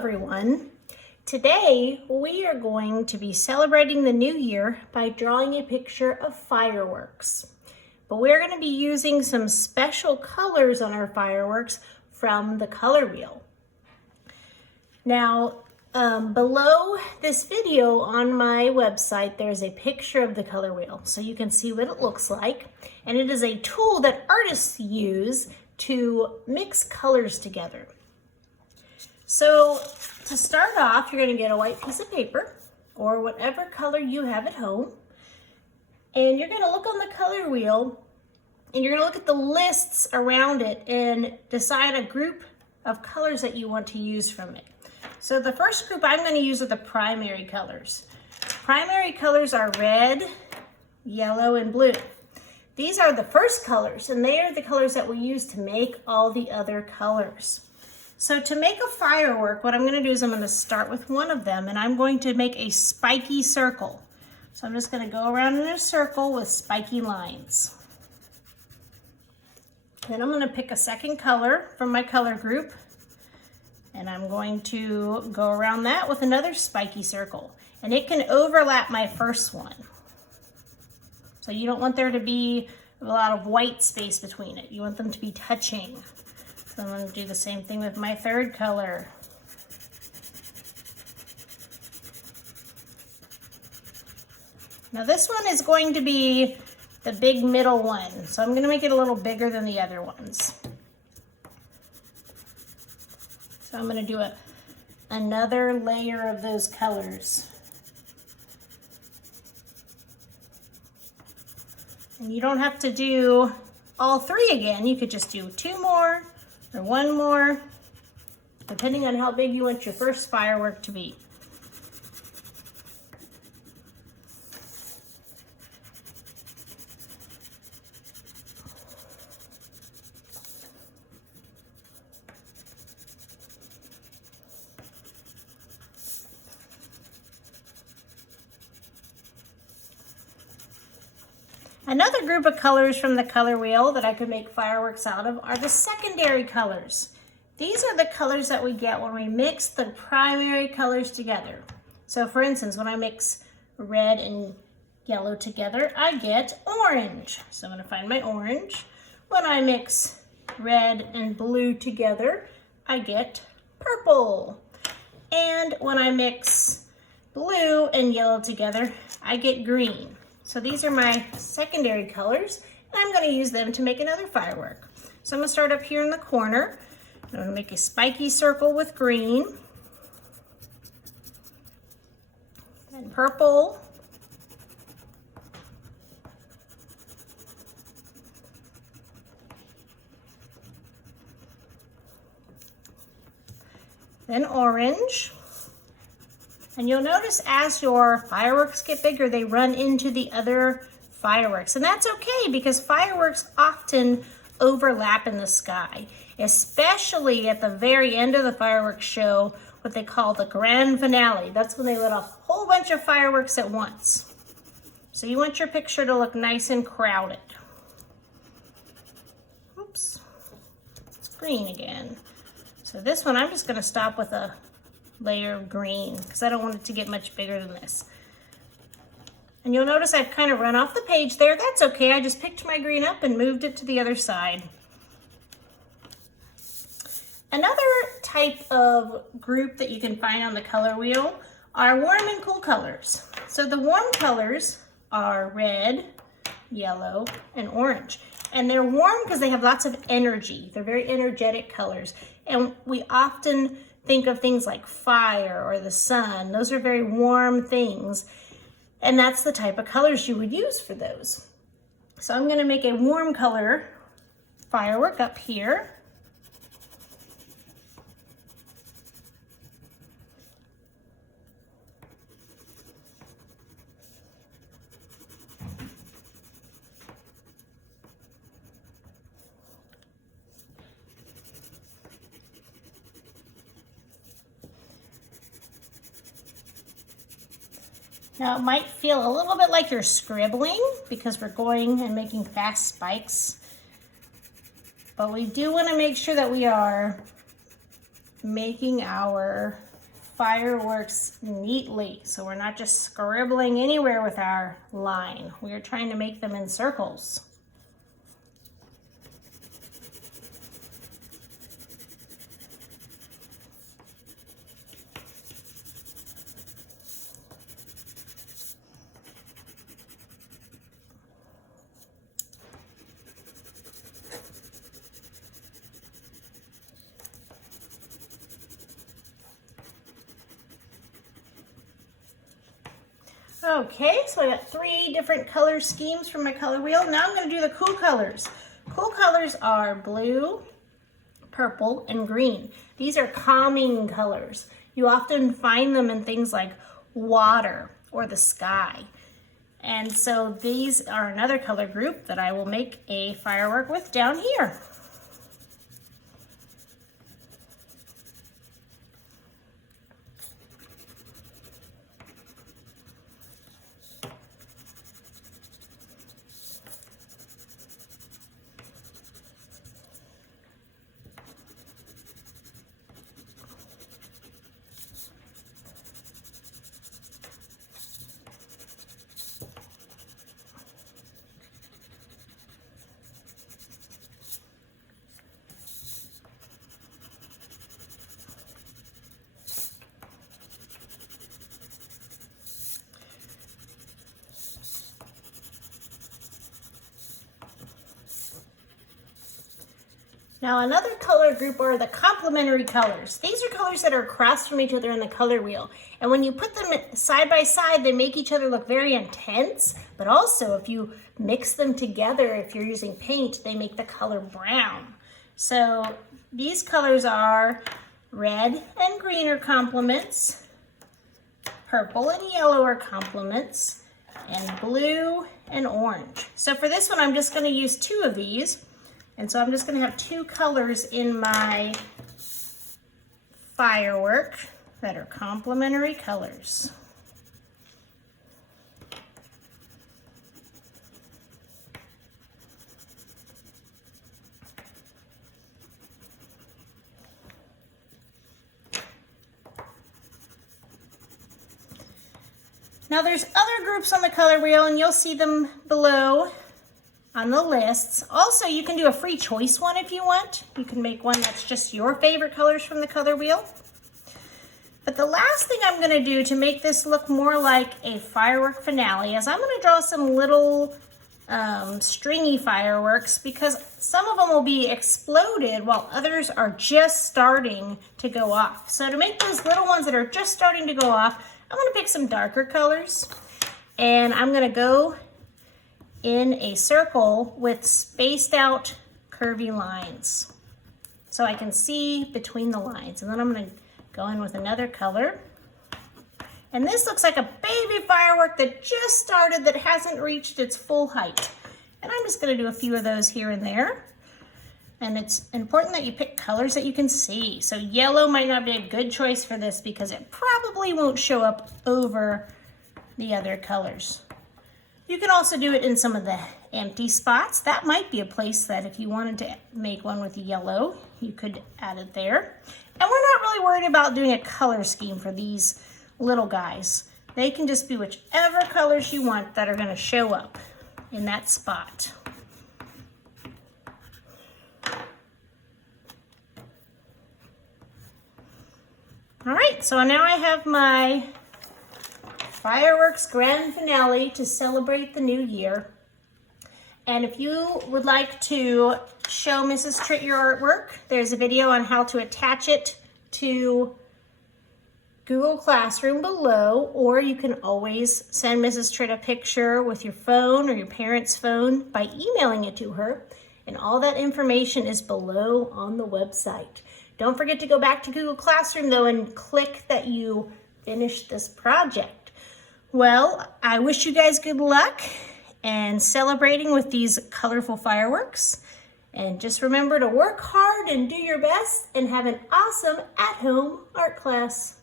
everyone. Today we are going to be celebrating the new year by drawing a picture of fireworks. But we're going to be using some special colors on our fireworks from the color wheel. Now, below this video on my website, there's a picture of the color wheel so you can see what it looks like. And it is a tool that artists use to mix colors together. So to start off, you're going to get a white piece of paper or whatever color you have at home. And you're going to look on the color wheel and you're going to look at the lists around it and decide a group of colors that you want to use from it. So the first group I'm going to use are the primary colors. Primary colors are red, yellow, and blue. These are the first colors, and they are the colors that we use to make all the other colors. So to make a firework, what I'm going to do is I'm going to start with one of them, and I'm going to make a spiky circle. So I'm just going to go around in a circle with spiky lines. Then I'm going to pick a second color from my color group, and I'm going to go around that with another spiky circle. And it can overlap my first one. So you don't want there to be a lot of white space between it. You want them to be touching. So I'm going to do the same thing with my third color. Now this one is going to be the big middle one. So I'm going to make it a little bigger than the other ones. So I'm going to do another layer of those colors. And you don't have to do all three again. You could just do two more or one more, depending on how big you want your first firework to be. Another group of colors from the color wheel that I could make fireworks out of are the secondary colors. These are the colors that we get when we mix the primary colors together. So for instance, when I mix red and yellow together, I get orange. So I'm going to find my orange. When I mix red and blue together, I get purple. And when I mix blue and yellow together, I get green. So these are my secondary colors, and I'm going to use them to make another firework. So I'm going to start up here in the corner. I'm going to make a spiky circle with green, and purple, then orange. And you'll notice as your fireworks get bigger, they run into the other fireworks. And that's okay because fireworks often overlap in the sky, especially at the very end of the fireworks show, what they call the grand finale. That's when they let off a whole bunch of fireworks at once. So you want your picture to look nice and crowded. Oops, it's green again. So this one, I'm just gonna stop with a layer of green because I don't want it to get much bigger than this. And you'll notice I've kind of run off the page there. That's okay. I just picked my green up and moved it to the other side. Another type of group that you can find on the color wheel are warm and cool colors. So the warm colors are red, yellow, and orange. And they're warm because they have lots of energy. They're very energetic colors. And we often think of things like fire or the sun. Those are very warm things. And that's the type of colors you would use for those. So I'm going to make a warm color firework up here. Now it might feel a little bit like you're scribbling because we're going and making fast spikes, but we do want to make sure that we are making our fireworks neatly. So we're not just scribbling anywhere with our line. We are trying to make them in circles. Okay, so I got 3 different color schemes from my color wheel. Now I'm going to do the cool colors. Cool colors are blue, purple, and green. These are calming colors. You often find them in things like water or the sky. And so these are another color group that I will make a firework with down here. Now another color group are the complementary colors. These are colors that are across from each other in the color wheel. And when you put them side by side, they make each other look very intense. But also if you mix them together, if you're using paint, they make the color brown. So these colors are red and green are complements, purple and yellow are complements, and blue and orange. So for this one, I'm just going to use 2 of these. And so I'm just going to have 2 colors in my firework that are complementary colors. Now there's other groups on the color wheel and you'll see them below on the lists. Also, you can do a free choice one if you want. You can make one that's just your favorite colors from the color wheel. But the last thing I'm going to do to make this look more like a firework finale is I'm going to draw some little stringy fireworks, because some of them will be exploded while others are just starting to go off. So to make those little ones that are just starting to go off, I'm going to pick some darker colors and I'm going to go in a circle with spaced out curvy lines so I can see between the lines. And then I'm going to go in with another color. And this looks like a baby firework that just started, that hasn't reached its full height. And I'm just going to do a few of those here and there. And it's important that you pick colors that you can see. So yellow might not be a good choice for this because it probably won't show up over the other colors. You can also do it in some of the empty spots. That might be a place that if you wanted to make one with yellow, you could add it there. And we're not really worried about doing a color scheme for these little guys. They can just be whichever colors you want that are going to show up in that spot. All right, so now I have my fireworks grand finale to celebrate the new year. And if you would like to show Mrs. Tritt your artwork, there's a video on how to attach it to Google Classroom below, or you can always send Mrs. Tritt a picture with your phone or your parents' phone by emailing it to her. And all that information is below on the website. Don't forget to go back to Google Classroom though and click that you finished this project. Well, I wish you guys good luck and celebrating with these colorful fireworks. And just remember to work hard and do your best and have an awesome at-home art class.